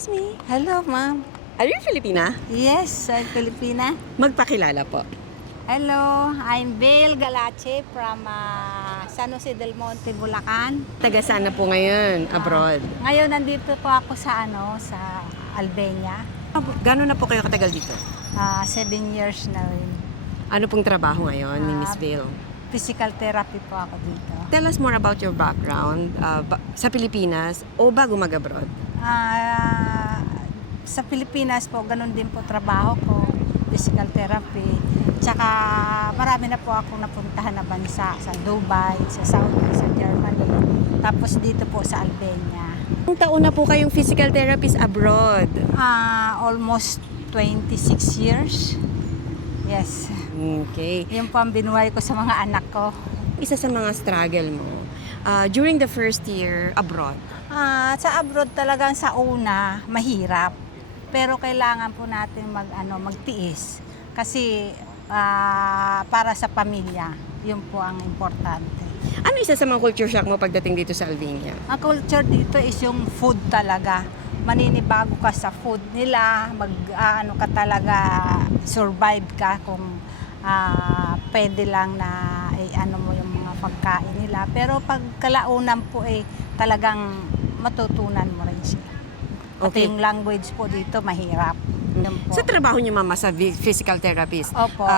Excuse me. Hello, ma'am. Are you Filipina? Yes, I'm Filipina. Magpakilala po. Hello, I'm Bel Galache from San Jose del Monte, Bulacan. Taga saan na po ngayon? Abroad? Ngayon nandito po ako sa sa Albania. Gano'n na po kayo katagal dito? 7 years na rin. Ano pong trabaho ngayon ni Miss Bel? Physical therapy po ako dito. Tell us more about your background sa Pilipinas o bago mag-abroad. Sa Pilipinas po, ganun din po trabaho ko, physical therapy. Tsaka marami na po akong napuntahan na bansa, sa Dubai, sa Saudi, sa Germany. Tapos dito po sa Albania. Ilang taon na po kayong physical therapist abroad? Almost 26 years. Yes. Okay. Yan po ang binuhay ko sa mga anak ko. Isa sa mga struggle mo during the first year abroad? Sa abroad talagang sa una, mahirap. Pero kailangan po natin magtiis. Kasi para sa pamilya, yun po ang importante. Ano isa sa mga culture shock mo pagdating dito sa Albania? Ang culture dito is yung food talaga. Maninibago ka sa food nila, ka talaga, survive ka kung pwede lang na mo yung mga pagkain nila. Pero pag kalaunan po talagang matutunan mo rin siya. Pati yung language po dito mahirap. Yun po. Sa trabaho niyo, mama, sa physical therapist, Opo.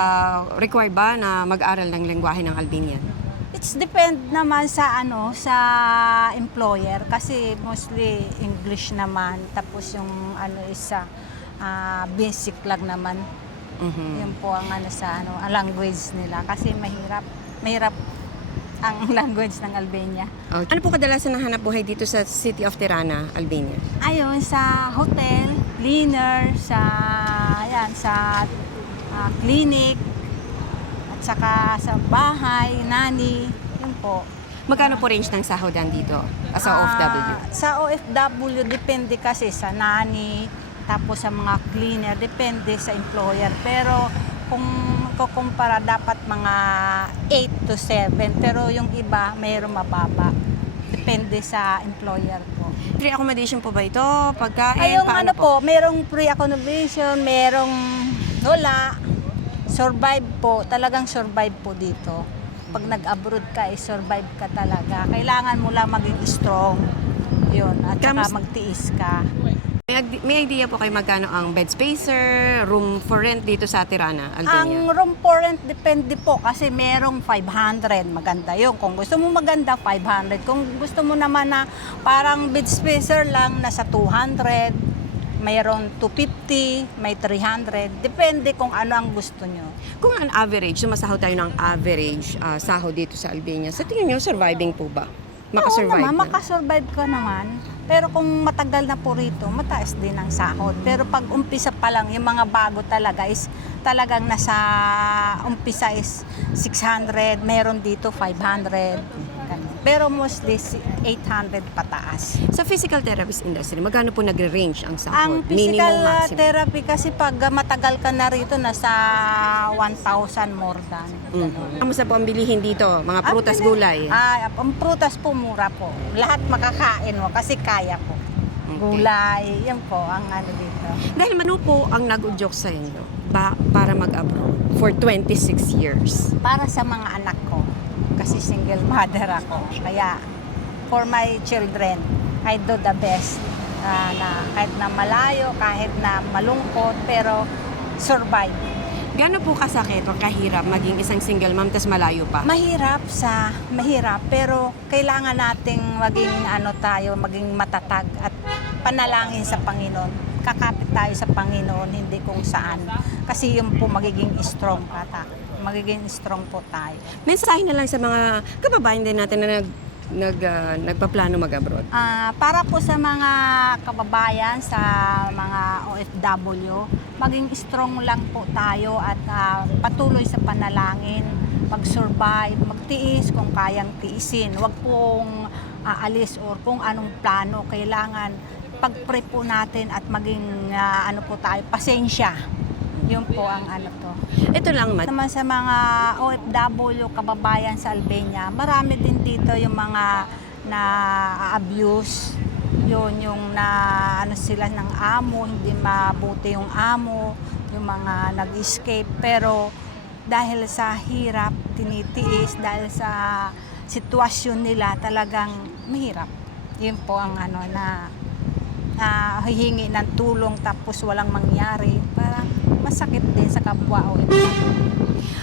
required ba na mag-aral ng lengguwahe ng Albanian? It's depend naman sa sa employer kasi mostly English naman, tapos yung is basic lang naman. Yun po ang ang language nila kasi mahirap ang language ng Albania. Okay. Ano po kadalasan ng hanap buhay dito sa City of Tirana, Albania? Ayun, sa hotel, cleaner, sa clinic, at saka sa bahay, nanny, yun po. Magkano po range ng sahodan dito as a OFW? Sa OFW, depende kasi sa nanny, tapos sa mga cleaner, depende sa employer. Pero kung kukumpara, dapat mga 8 to 7. Pero yung iba, mayroong mababa. Depende sa employer po. Free accommodation po ba ito? Pagkain? Ayong Paano po? merong free accommodation, merong wala. Survive po, talagang survive po dito. Pag nag-abroad ka, survive ka talaga. Kailangan mo lang maging strong. Yun, at saka magtiis ka. May idea po kayo magkano ang bed spacer, room for rent dito sa Tirana, Albania? Ang room for rent depende po kasi merong 500, maganda yun. Kung gusto mo maganda, 500. Kung gusto mo naman na parang bed spacer lang, nasa 200, mayroon 250, may 300. Depende kung ano ang gusto nyo. Kung ang average, sumasahod tayo ng average sahod dito sa Albania, sa tingin nyo, surviving po ba? Makasurvive Oo naman, na? makasurvive ka naman. Pero kung matagal na po rito, mataas din ang sahod. Pero pag umpisa pa lang, yung mga bago talaga is talagang nasa umpisa is 600, meron dito 500. Ganun. Pero mostly 800 pataas. Sa physical therapist industry, magkano po nagre-range ang sahod? Ang physical Minimum, maximum? therapy kasi pag matagal ka na rito, nasa 1,000 more than. Kamusta po ang bilihin dito? Mga prutas, gulay? Ang prutas po mura po. Lahat makakain mo kasi kaya po. Gulay, yan po ang dito. Dahil ano po ang nag-udyok sa inyo para mag-abroad for 26 years? Para sa mga anak ko, kasi single mother ako. Kaya for my children, I do the best. Na kahit na malayo, kahit na malungkot, pero survive. Gaano po kasakit o kahirap maging isang single mom tas malayo pa? Mahirap, pero kailangan nating maging matatag at panalangin sa Panginoon. Kakapit tayo sa Panginoon, hindi kung saan. Kasi yun po magiging strong magiging strong po tayo. Mensahe na lang sa mga kababayan din natin na nagpaplano mag-abroad. Para po sa mga kababayan, sa mga OFW, maging strong lang po tayo at patuloy sa panalangin, mag-survive, magtiis kung kayang tiisin. Huwag pong aalis or kung anong plano kailangan pag-pray po natin at maging po tayo, pasensya. Yun po ang to. Ito lang, Naman sa mga OFW, kababayan sa Albania, marami din dito yung mga na-abuse, yon yung na ano sila ng amo, hindi mabuti yung amo, yung mga nag-escape. Pero dahil sa hirap, tinitiis, dahil sa sitwasyon nila, talagang mahirap. Yun po ang ano na hihingi ng tulong tapos walang mangyari. Parang masakit din sa kapwa o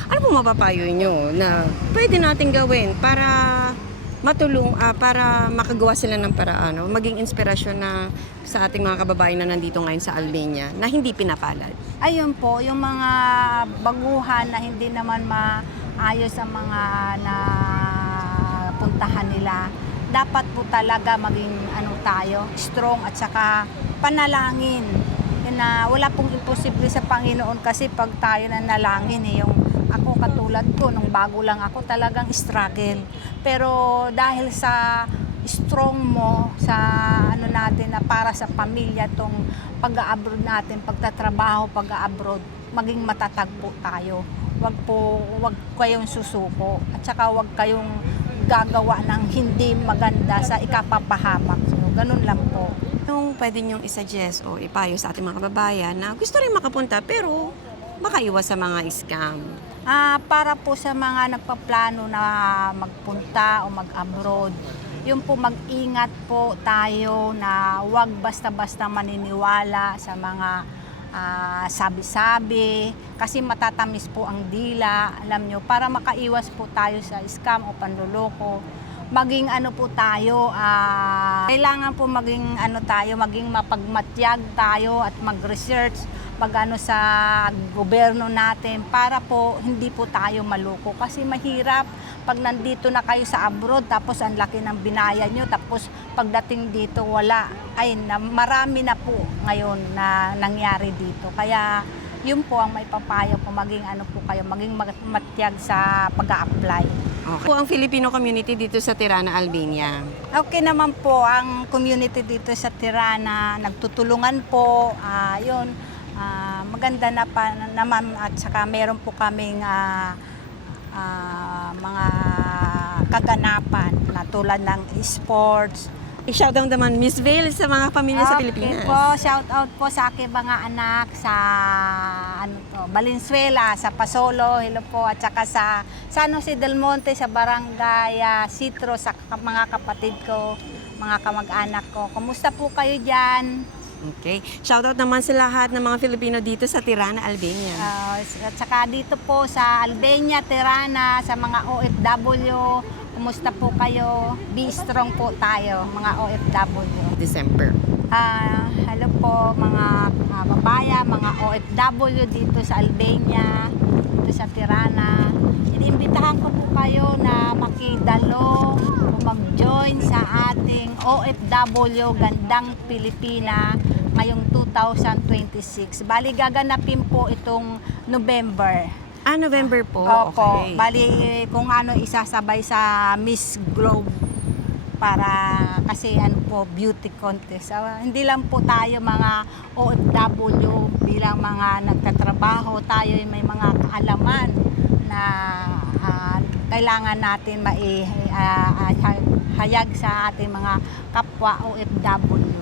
Ano po mapapayo nyo na pwede natin gawin para para makagawa sila ng paraan, no? Maging inspirasyon na sa ating mga kababayan na nandito ngayon sa Albania na hindi pinapalad? Ayun po, yung mga baguhan na hindi naman maayos ang mga napuntahan nila, dapat po talaga maging tayo, strong at saka panalangin. Yun na wala pong imposible sa Panginoon kasi pag tayo nanalangin, yung ako katulad ko, nung bago lang ako talagang struggle. Pero dahil sa strong mo sa natin na para sa pamilya tong pag-abroad natin, pagtatrabaho, pag-abroad, maging matatag po tayo. Wag kayong susuko at saka wag kayong gagawa ng hindi maganda sa ikapapahamak. So, ganun lang po. Yung pwede nyong isuggest o ipayo sa ating mga kababayan na gusto rin makapunta pero makaiwas sa mga scam? Para po sa mga nagpaplano na magpunta o mag-abroad, yung po mag-ingat po tayo na wag basta-basta maniniwala sa mga sabi-sabi kasi matatamis po ang dila. Alam nyo, para makaiwas po tayo sa scam o panloloko, maging po tayo, kailangan po maging maging mapagmatyag tayo at mag-research sa gobyerno natin para po hindi po tayo maloko kasi mahirap pag nandito na kayo sa abroad tapos ang laki ng binayad nyo tapos pagdating dito wala. Marami na po ngayon na nangyari dito. Kaya yun po ang may papayo po, maging maging matyag sa pag-a-apply. Okay. Po ang Filipino community dito sa Tirana, Albania? Okay naman po ang community dito sa Tirana, nagtutulungan po, maganda na pa naman at saka meron po kaming mga kaganapan na tulad ng sports. I-shoutout naman Miss Vale sa mga pamilya sa Pilipinas. Po, shout out po sa aking mga anak sa Valenzuela, sa Pasolo, hello po, at saka sa San Jose del Monte, sa Barangay Citro, sa mga kapatid ko, mga kamag-anak ko. Kumusta po kayo dyan? Okay. Shoutout naman sa lahat ng mga Filipino dito sa Tirana, Albania. At saka dito po sa Albania, Tirana, sa mga OFW, kumusta po kayo? Be strong po tayo, mga OFW. December. Hello po mga babaya, mga OFW dito sa Albania, dito sa Tirana. Iniimbitahan ko po kayo na makidalo o mag-join sa ating OFW Gandang Pilipina ngayong 2026. Bali gaganapin po itong November. November po. Opo. Okay. Bali kung isasabay sa Miss Globe kasi beauty contest. Hindi lang po tayo mga OFW bilang mga nagtatrabaho, tayo may mga kaalaman na kailangan natin hayag sa ating mga kapwa OFW.